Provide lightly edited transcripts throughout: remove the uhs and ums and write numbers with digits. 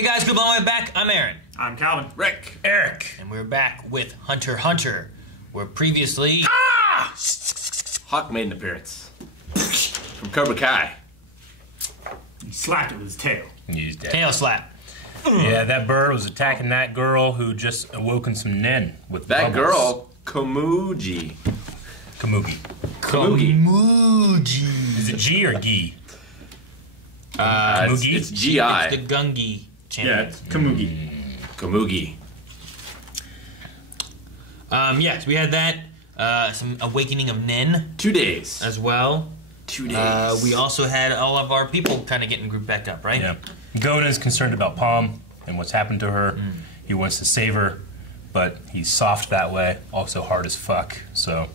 Hey guys, good morning, back. I'm Aaron. I'm Calvin. Rick. Eric. And we're back with Hunter x Hunter, where previously... Hawk made an appearance. From Cobra Kai. He slapped it with his tail. He's dead. Tail slap. Yeah, that bird was attacking that girl who just awoken some nen with That bubbles. girl, Komugi. Kamugi. Komugi. Is it G or Gi? It's, Komugi? it's G.I. It's the Gungi channel. Yeah, it's Komugi. Komugi. Yes, we had that. Some awakening of Nen 2 days. as well. 2 days. We also had all of our people kind of getting grouped back up, right? Yeah. Gon is concerned about Palm and what's happened to her. He wants to save her, but he's soft that way. Also hard as fuck. So,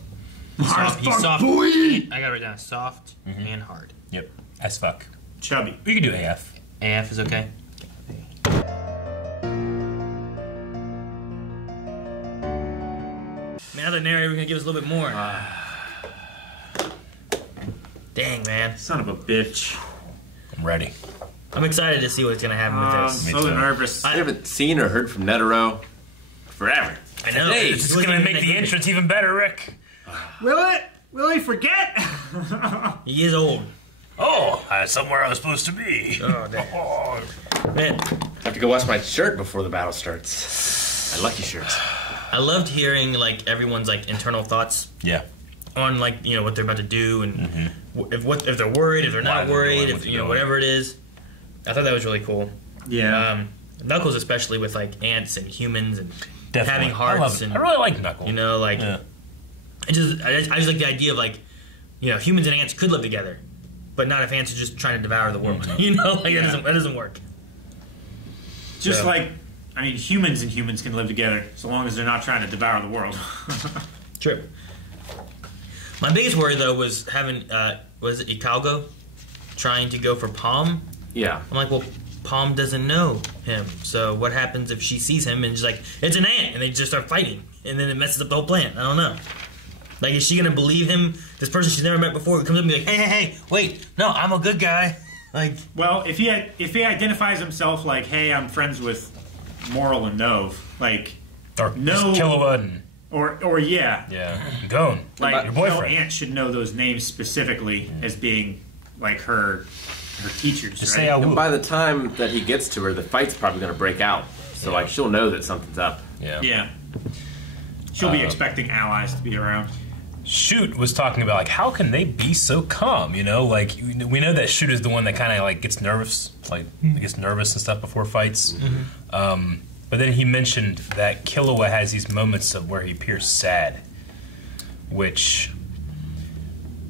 He's soft. Boy. I got it right down. Soft and hard. yep, as fuck. Chubby. We can do AF. AF is okay. Now that narrator, we're gonna give us a little bit more. Dang, man. Son of a bitch. I'm ready. I'm excited to see what's gonna happen with I'm this. Me so too. nervous. I haven't seen or heard from Netero forever. I know. Hey, it's This is really gonna gonna make the make- entrance even better, Rick. Will it? Will he forget? He is old. Oh, somewhere I was supposed to be. Oh, damn. Oh. Man, I have to go wash my shirt before the battle starts. My lucky shirt. I loved hearing like everyone's like internal thoughts Yeah. on like what they're about to do and if they're worried, if they're Why not they're worried, doing if what they're you know doing. whatever it is. I thought that was really cool. Yeah. Knuckles especially with like ants and humans and Definitely. having hearts I love it. and I really like Knuckles. you know like Yeah. I just like the idea of like humans and ants could live together, but not if ants are just trying to devour the world. Like that doesn't work. Just so- like, I mean, humans and humans can live together so long as they're not trying to devour the world. True. My biggest worry though was having was it Icalgo trying to go for Palm. Yeah. I'm like, well, Palm doesn't know him, so what happens if she sees him and she's like, it's an ant, and they just start fighting, and then it messes up the whole plan? I don't know. Like, is she gonna believe him? This person she's never met before who comes up and be like, hey, wait, no, I'm a good guy. Like, Well, if he identifies himself like, hey, I'm friends with Moral and Nove, like, Or No. Killua and or yeah, Gon. like your no boyfriend. ant should know those names specifically as being like her teachers. Just right? say I And will. by the time that he gets to her, the fight's probably going to break out. So, like, she'll know that something's up. Yeah. Yeah. She'll be expecting allies to be around. Shoot was talking about like how can they be so calm? Like we know that Shoot is the one that kind of like gets nervous, and stuff before fights. But then he mentioned that Killua has these moments of where he appears sad, which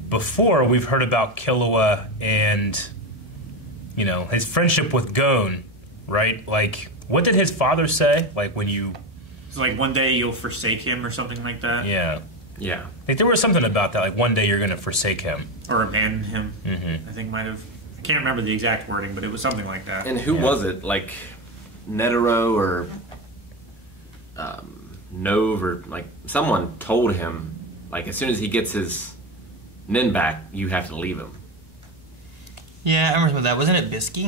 before we've heard about Killua and his friendship with Gon, right? Like what did his father say? Like when you It's like one day you'll forsake him or something like that, Yeah. like there was something about that. Like one day you're gonna forsake him. or abandon him. I think might have. I can't remember the exact wording, but it was something like that. And who was it? Like, Netero or Nove or, like, someone told him, like, as soon as he gets his Nin back, you have to leave him. yeah, I remember that. Wasn't it Bisky?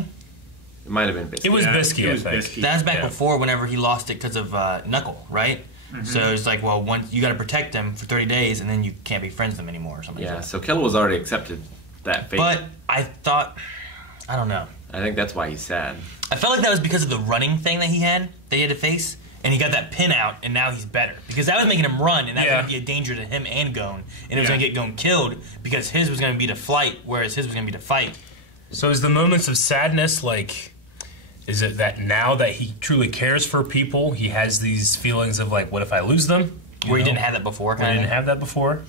It might have been Biscuit. It was Yeah, Bisky, it I was think. Bisky. That was back Yeah. before whenever he lost it because of Knuckle, right? So it's like, well, once you got to protect them for 30 days, and then you can't be friends with them anymore or something. Yeah, like that. so Killua's already accepted that fate. But I thought, I don't know. I think that's why he's sad. I felt like that was because of the running thing that he had to face, and he got that pin out, and now he's better. Because that was making him run, and that was Yeah. going to be a danger to him and Gon. And it was Yeah. going to get Gon killed, because his was going to be to flight, whereas his was going to be to fight. So is the moments of sadness like, is it that now that he truly cares for people, he has these feelings of like, what if I lose them? Where he didn't have that before, Where he didn't have that before.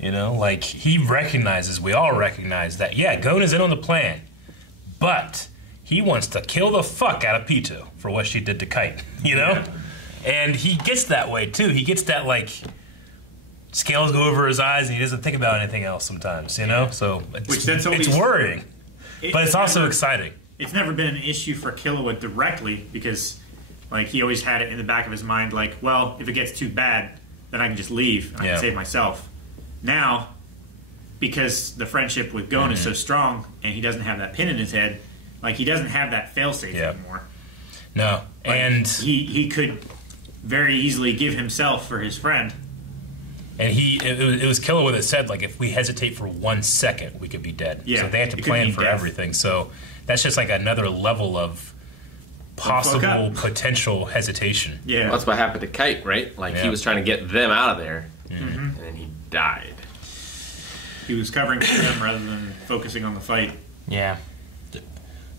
Like he recognizes, we all recognize that, yeah, Gon is in on the plan, but he wants to kill the fuck out of Pitou for what she did to Kite, And he gets that way too. He gets that like, scales go over his eyes and he doesn't think about anything else sometimes, So Which that's always- it's worrying, but it's also exciting. It's never been an issue for Killua directly because, like, he always had it in the back of his mind, like, well, if it gets too bad, then I can just leave and I Yeah. can save myself. Now, because the friendship with Gon is so strong and he doesn't have that pin in his head, Like, he doesn't have that failsafe anymore. No. Like, and he could very easily give himself for his friend. And it was Killua that said, like, if we hesitate for 1 second, we could be dead. Yeah, so they have to it could plan be for death. everything. So that's just like another level of possible potential hesitation. Yeah. Well, that's what happened to Kite, right? Like, he was trying to get them out of there, and then he died. He was covering for them rather than focusing on the fight. Yeah.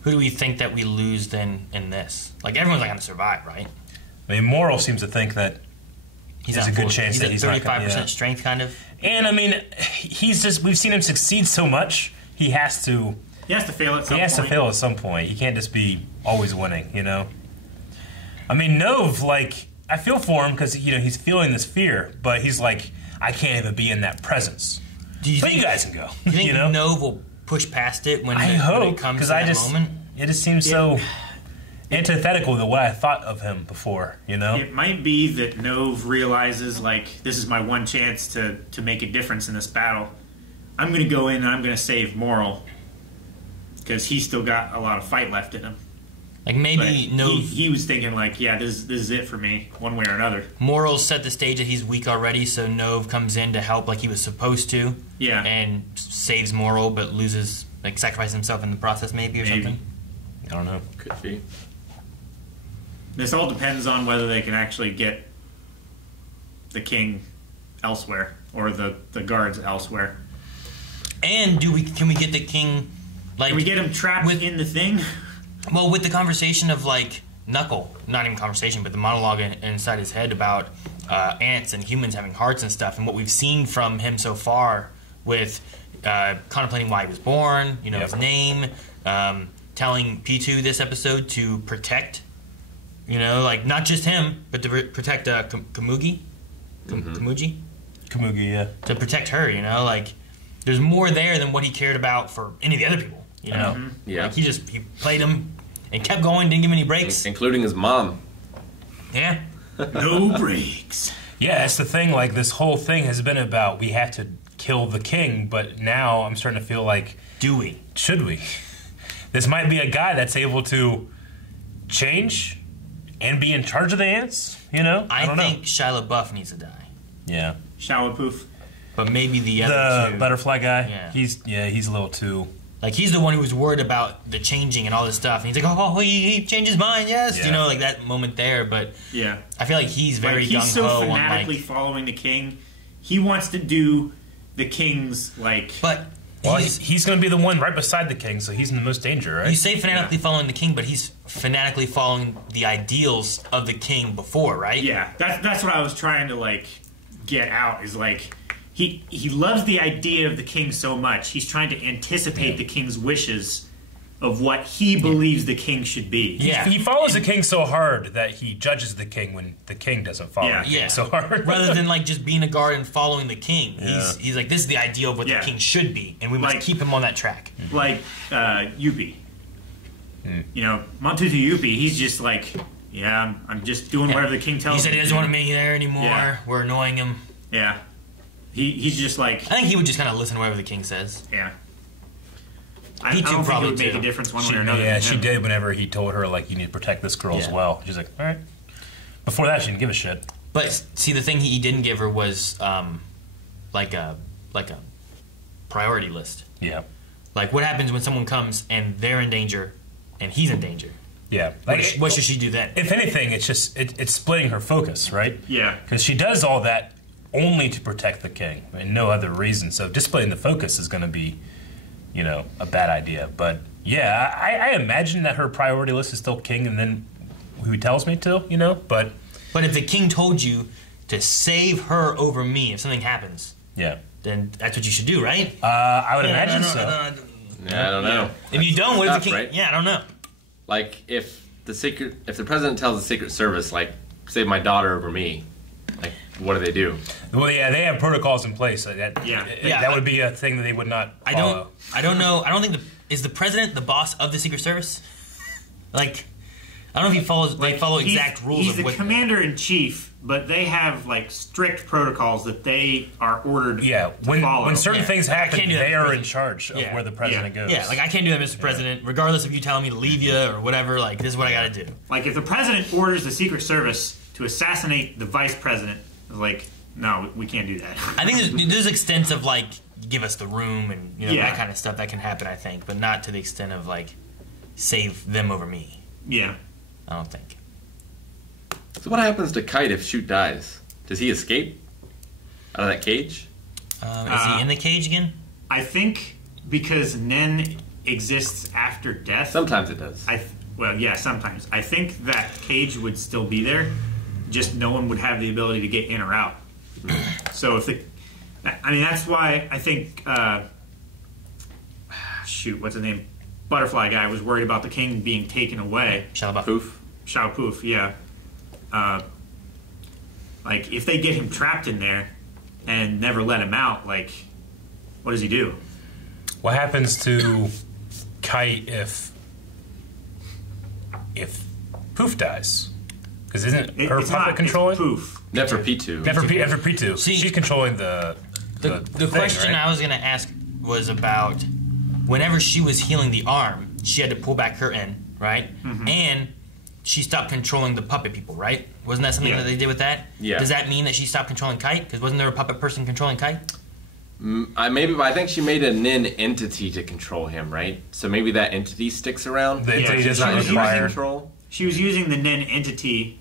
Who do we think that we lose then in this? Like, everyone's not going to survive, right? I mean, Moral seems to think that there's a good chance that he's not 35% strength, kind of. And, I mean, we've seen him succeed so much, he has to fail at some point. He has to fail at some point. He can't just be always winning, you know? I mean, Nov, like, I feel for him because, you know, he's feeling this fear, but he's like, I can't even be in that presence. You guys can go. You think you know? Nov will push past it when I it hope, comes to that moment? It just seems so antithetical to what I thought of him before, you know? It might be that Nov realizes, like, this is my one chance to make a difference in this battle. I'm going to go in and I'm going to save Moral because he's still got a lot of fight left in him. Like, maybe Nov... He was thinking, like, yeah, this is it for me, one way or another. Moral set the stage that he's weak already, so Nov comes in to help like he was supposed to. Yeah. And saves Moral, but loses, like, sacrifices himself in the process, maybe, or something. I don't know. Could be. This all depends on whether they can actually get the king elsewhere or the guards elsewhere. And can we get the king, like... Can we get him trapped in the thing? Well, with the conversation of, like, Knuckle, not even conversation, but the monologue inside his head about ants and humans having hearts and stuff, and what we've seen from him so far with contemplating why he was born, you know, his name, telling P2 this episode to protect, you know, like, not just him, but to protect Kamugi? Kamugi? Kamugi, yeah. To protect her, you know, like, there's more there than what he cared about for any of the other people, you know? Yeah. Like, he played him and kept going, didn't give him any breaks. Including his mom. Yeah. No breaks. Yeah, that's the thing. Like, this whole thing has been about we have to kill the king, but now I'm starting to feel like... Do we? Should we? This might be a guy that's able to change and be in charge of the ants, you know? I don't think Shia LaBeouf needs to die. Yeah. Shia LaBeouf. But maybe the other The two. butterfly guy? Yeah. He's a little too... Like, he's the one who was worried about the changing and all this stuff. And he's like, oh, he changed his mind, yes. Yeah. You know, like that moment there. But yeah, I feel like he's very gung-ho. He's so fanatically on, like, following the king. He wants to do the king's, like... But... Well, he's going to be the one right beside the king, so he's in the most danger, right? You say fanatically following the king, but he's fanatically following the ideals of the king before, right? Yeah, that's what I was trying to, like, get out, is, like... He loves the idea of the king so much. He's trying to anticipate the king's wishes of what he believes the king should be. Yeah. He follows the king so hard that he judges the king when the king doesn't follow the king so hard. Rather than, like, just being a guard and following the king. He's like, this is the ideal of what the king should be, and we must keep him on that track. Like Yuppie. You know, Montutu Yuppie, he's just like, I'm just doing whatever the king tells me. He said he doesn't want to be there anymore. Yeah. We're annoying him. Yeah. He's just like... I think he would just kind of listen to whatever the king says. Yeah. I don't think it would make a difference one way or another. Yeah, she did whenever he told her, like, you need to protect this girl as well. She's like, all right. Before that, she didn't give a shit. But, see, the thing he didn't give her was, like a priority list. Yeah. Like, what happens when someone comes and they're in danger and he's in danger? Yeah. Like, what should she do then? If anything, it's just, it's splitting her focus, right? Yeah. Because she does all that only to protect the king and no other reason. So just splitting the focus is going to be, you know, a bad idea. But yeah, I imagine that her priority list is still king and then who he tells me to, you know, but if the king told you to save her over me if something happens, then that's what you should do, right? I would imagine so. Yeah, I don't know. If you don't, what if the king... Right? Yeah, I don't know. Like, if the president tells the Secret Service, like, save my daughter over me, like, what do? Well, yeah, they have protocols in place. So that would be a thing that they would not follow. I don't know. I don't think is the president the boss of the Secret Service? Like, I don't know if he follows. They follow exact rules. He's of the what commander-in-chief, but they have like strict protocols that they are ordered to follow. When certain things happen, they are in charge of Yeah. where the president goes. Yeah, like I can't do that, Mr. President, regardless of you telling me to leave you or whatever. Like this is what I got to do. Like if the president orders the Secret Service to assassinate the vice president, it's like, no, we can't do that. I think there's extents of like give us the room and Yeah. that kind of stuff that can happen. I think, but not to the extent of like save them over me. Yeah. I don't think. So what happens to Kite if Shoot dies? Does he escape out of that cage? Is he in the cage again? I think because Nen exists after death. Sometimes it does. Well, yeah, sometimes. I think that cage would still be there, just no one would have the ability to get in or out. So if that's why I think, what's his name? Butterfly guy was worried about the king being taken away. Poof. Shao Poof, yeah. Like, if they get him trapped in there and never let him out, like, what does he do? What happens to Kite if Poof dies? Because isn't her puppet controlling? It's Poof. Neferpitu. Neferpitu. She's controlling the thing, question right? I was going to ask was about whenever she was healing the arm, she had to pull back her end, right? Mm-hmm. And she stopped controlling the puppet people, right? Wasn't that something that they did with that? Yeah. Does that mean that she stopped controlling Kite? Because wasn't there a puppet person controlling Kite? I think she made a Nin entity to control him, right? So maybe that entity sticks around. The entity does she not was require control. She was using the Nen entity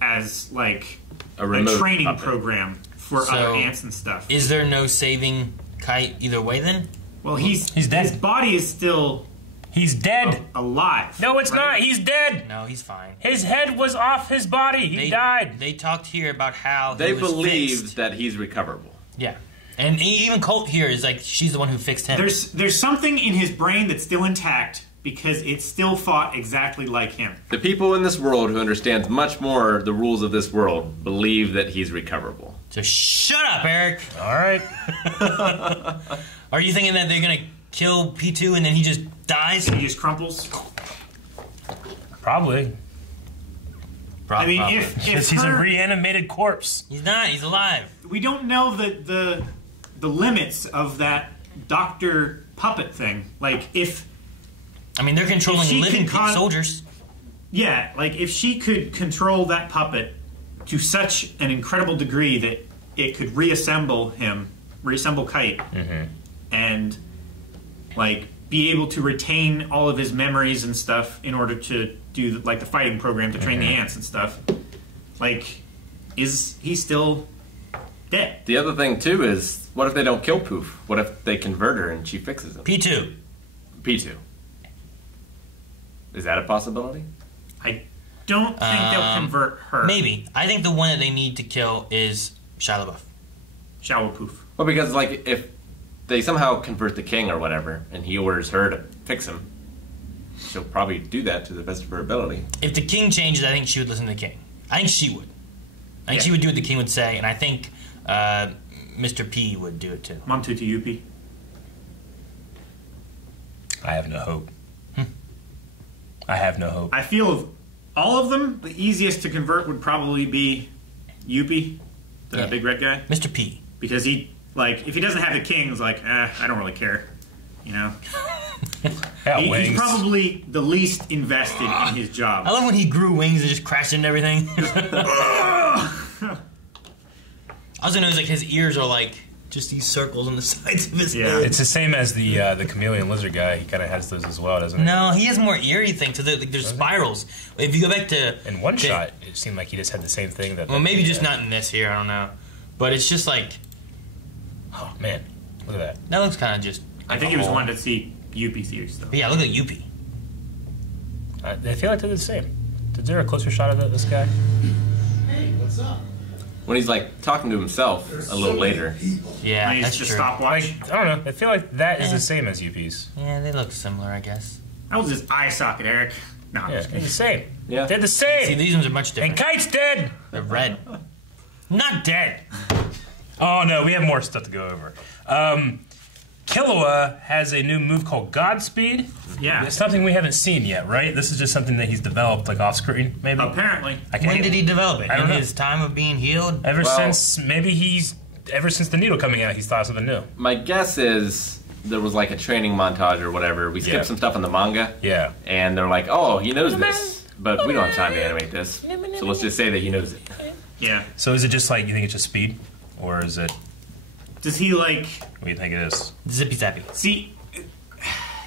as, like, a remote training puppet program for other ants and stuff. Is there no saving Kite either way then? Well, he's dead. His body is still He's dead. alive. No, it's not. He's dead. No, he's fine. His head was off his body. He died. They talked here about how They he was believed fixed. that he's recoverable. Yeah. And even Colt here is like, she's the one who fixed him. There's something in his brain that's still intact because it still fought exactly like him. The people in this world who understands much more the rules of this world believe that he's recoverable. So shut up, Eric. All right. Are you thinking that they're going to kill P2 and then he just dies? He just crumples. Probably. I mean, Probably. if He's a reanimated corpse. He's not. He's alive. we don't know the limits of that doctor puppet thing. Like if I mean, they're controlling she living can soldiers. Yeah, like if she could control that puppet to such an incredible degree that it could reassemble Kite, and like be able to retain all of his memories and stuff in order to do like the fighting program to train the ants and stuff. Like, is he still dead? The other thing too is, what if they don't kill Poof? What if they convert her and she fixes him? P2. P2. Is that a possibility? I don't think they'll convert her. Maybe. I think the one that they need to kill is Shia LaBeouf. Shower Poof. Well, because like if they somehow convert the king or whatever, and he orders her to fix him, she'll probably do that to the best of her ability. If the king changes, I think she would listen to the king. I think she would. I think she would do what the king would say, and I think Mr. P would do it too. Mom Tutu Yuppie. I have no hope. I have no hope. I feel of all of them, the easiest to convert would probably be Yuppie, the big red guy. Mr. P. Because he, like, if he doesn't have the king, it's like, I don't really care. You know? He's probably the least invested in his job. I love when he grew wings and just crashed into everything. Also knows like his ears are like just these circles on the sides of his head. It's the same as the chameleon lizard guy. He kind of has those as well, doesn't he? No, he has more eerie things. So there's spirals. If you go back to in one shot, it seemed like he just had the same thing. Well, maybe just not in this here. I don't know, but it's just like, oh man, look at that. That looks kind of just. I think he was wanting to see Yuppie's ears, though. But yeah, look at Yuppie. I feel like they're the same. Is there a closer shot of this guy? Hey, what's up? When he's like talking to himself a little later. Yeah, And that's he's just true. stopwatch. Like, I don't know. I feel like that is the same as UP's. Yeah, they look similar, I guess. That was his eye socket, Eric. No, I'm Yeah, just they're kidding. the same. Yeah. They're the See, same. these ones are much And different. Kite's dead. They're red. Not dead. Oh no, we have more stuff to go over. Killua has a new move called Godspeed. Yeah. It's something we haven't seen yet, right? This is just something that he's developed, like off screen, maybe. Apparently. When did he develop it? I don't In know. his time of being healed? Ever since the needle coming out, he's thought of something new. My guess is there was like a training montage or whatever. We skipped some stuff in the manga. Yeah. And they're like, oh, he knows this, but we don't have time to animate this. So let's just say that he knows it. Yeah. So is it just like, you think it's just speed? Or is it, Does he like... what do you think it is? Zippy zappy. See,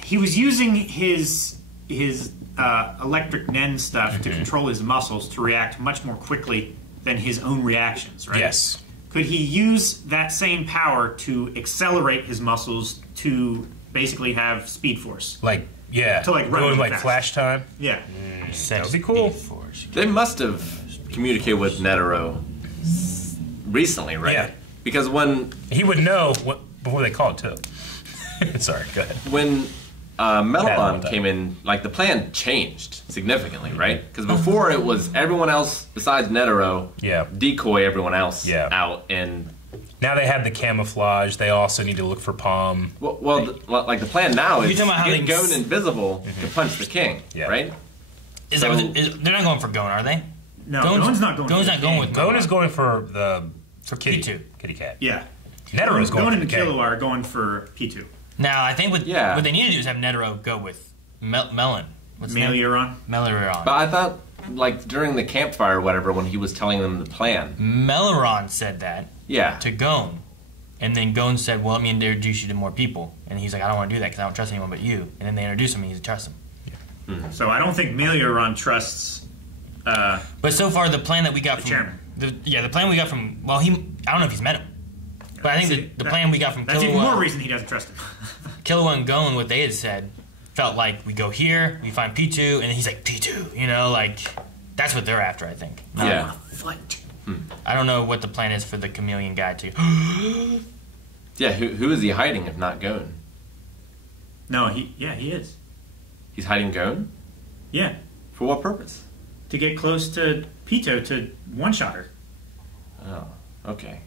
he was using his electric Nen stuff to control his muscles to react much more quickly than his own reactions, right? Yes. Could he use that same power to accelerate his muscles to basically have speed force? Like, yeah. To, like, run going really like fast. flash time? Yeah. That would be cool. They must have communicated with Netero recently, right? Yeah. Because when He would know what before they called too. Sorry, go ahead. when Bad Melon one, came in, like the plan changed significantly, right? Because before it was everyone else besides Netero decoy everyone else out, and now they have the camouflage. They also need to look for Palm. like the plan now is You're talking about how get they- Gon invisible to punch the king, right? Is that what they're not going for Gon, are they? No, Gon's not going. Gon's not going with Gon is going for Kitty P2. Kitty Cat. Yeah. Netero's going Gon for and the K. Killua are going for P2. Now, I think what they need to do is have Netero go with Melon. What's his name? Meliaron. Meliaron. But I thought, like during the campfire or whatever, when he was telling them the plan, Meliaron said that yeah, to Gon. And then Gon said, well, let me introduce you to more people. And he's like, I don't want to do that because I don't trust anyone but you. And then they introduce him and he trusts him. So I don't think Meliaron trusts... But so far, the plan that we got the from... chairman. The plan we got from... Well, I don't know if he's met him. But I think the plan we got from That's Killua... even more reason he doesn't trust him. Killua and Gon, what they had said, felt like we go here, we find P2, and then he's like, P2, you know, like... That's what they're after, I think. yeah. Fight. I don't know what the plan is for the chameleon guy, too. Yeah, who is he hiding if not Gon? No, he is. He's hiding Gon? Yeah. For what purpose? To get close to Pito to one-shot her. Oh, okay.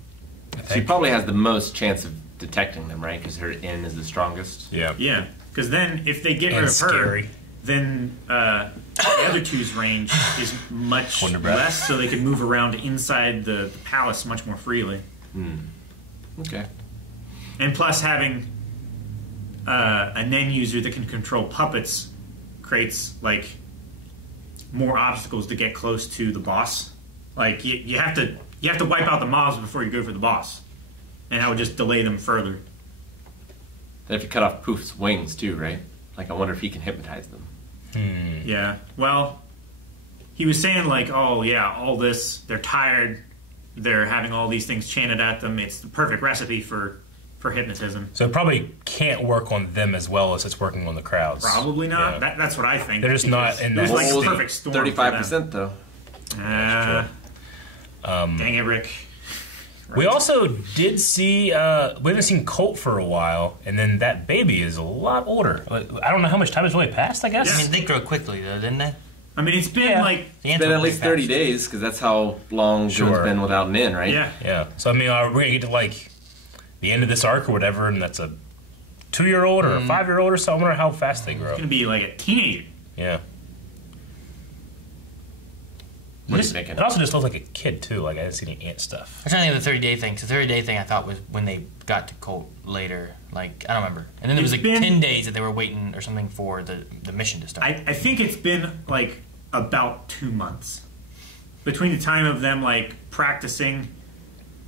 She probably has the most chance of detecting them, right? Because her in is the strongest. Yeah. Yeah, because then if they get rid And of scary. her, then the other two's range is much Wonder Breath. less, so they can move around inside the palace much more freely. Okay. And plus, having a Nen user that can control puppets creates like more obstacles to get close to the boss. Like you have to wipe out the mobs before you go for the boss, and that would just delay them further. They have to cut off Poof's wings too, right? Like I wonder if he can hypnotize them. Yeah. Well, he was saying like, oh yeah, all this. They're tired. They're having all these things chanted at them. It's the perfect recipe for hypnotism. So it probably can't work on them as well as it's working on the crowds. Probably not. Yeah. That's what I think. They're just not in It was that like a state. perfect storm. 35% though. Dang it, Rick. We also did see, we haven't seen Colt for a while, and then that baby is a lot older. I don't know how much time has really passed, I guess. I mean, they grow quickly, though, didn't they? I mean, it's been like... It's been at least 30 days, because that's how long Gon's been without an in, right? Yeah. Yeah. So, I mean, we're going to get to, like, the end of this arc or whatever, and that's a 2-year-old or a 5-year-old or so. I wonder how fast they grow. It's going to be like a teenager. Yeah. What are you thinking? It also just looks like a kid, too. Like, I didn't see any ant stuff. I'm trying to think of the 30-day thing. So the 30-day thing I thought was when they got to Colt later. Like, I don't remember. And then there was like 10 days that they were waiting or something for the mission to start. I think it's been like about 2 months. Between the time of them like practicing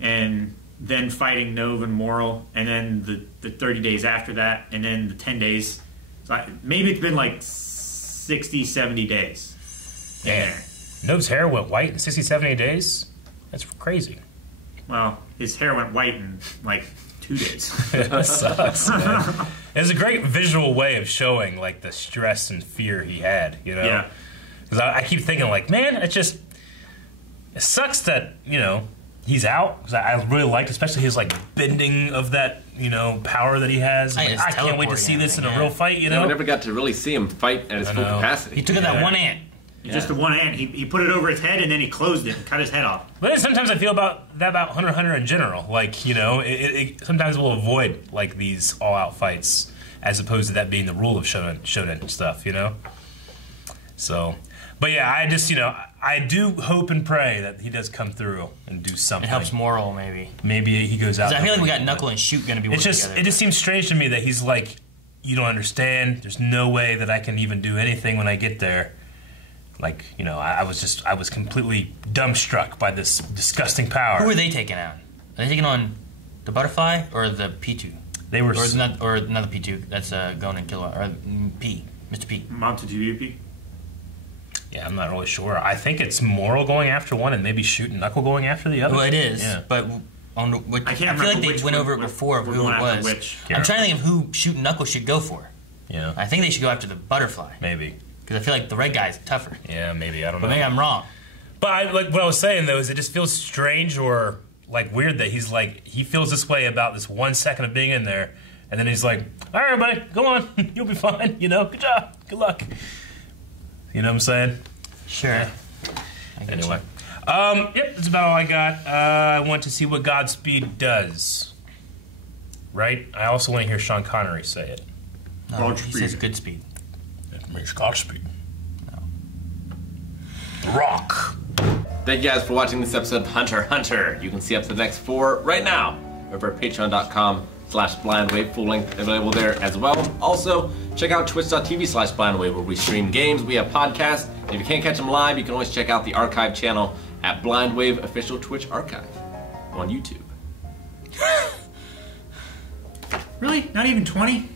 and then fighting Nov and Moral, and then the 30 days after that, and then the 10 days. So maybe it's been like 60, 70 days. Yeah. Nov's hair went white in 60, 70 days? That's crazy. Well, his hair went white in like 2 days. That sucks, man. It was a great visual way of showing, like, the stress and fear he had, you know? Yeah. Because I keep thinking, like, man, it sucks that, you know, he's out. Because I really liked, especially his, like, bending of that, you know, power that he has. Like, I can't wait to see this in a real fight, you know? We never got to really see him fight at his full capacity. He took out that one ant. Just the one ant. He put it over its head and then he closed it and cut his head off. But then sometimes I feel about that about Hunter x Hunter in general. Like, you know, it sometimes we'll avoid like these all-out fights as opposed to that being the rule of shonen stuff, you know? So, but yeah, I just, you know, I do hope and pray that he does come through and do something. It helps moral, maybe. Maybe he goes out. I feel like we got Knuckle and Shoot going to be working together. It just seems strange to me that he's like, you don't understand. There's no way that I can even do anything when I get there. Like, you know, I was completely dumbstruck by this disgusting power. Who are they taking out? Are they taking on the Butterfly or the Pichu? They were... Or not the Pichu. That's Gon and Killua. Or P. Mr. P. Montezupi? Yeah, I'm not really sure. I think it's Moral going after one and maybe Shoot and Knuckle going after the other. Well, it is. Yeah. But I feel like they went over it before of who it was. I'm trying to think of who Shoot and Knuckle should go for. Yeah. I think they should go after the Butterfly. Maybe. Because I feel like the red guy's tougher. Yeah, maybe. I don't know. But maybe I'm wrong. But like what I was saying, though, is it just feels strange or like weird that he's like, he feels this way about this 1 second of being in there. And then he's like, all right, everybody, go on. You'll be fine. You know, good job. Good luck. You know what I'm saying? Sure. Yeah. Anyway. Yep, that's about all I got. I want to see what Godspeed does. Right? I also want to hear Sean Connery say it. No, he says good speed. It means Godspeed. No. The Rock. Thank you guys for watching this episode of Hunter x Hunter. You can see up to the next 4 right now over at patreon.com/blindwave. Full length available there as well. Also, check out twitch.tv/blindwave where we stream games. We have podcasts. And if you can't catch them live, you can always check out the archive channel at Blindwave Official Twitch Archive on YouTube. Really? Not even 20?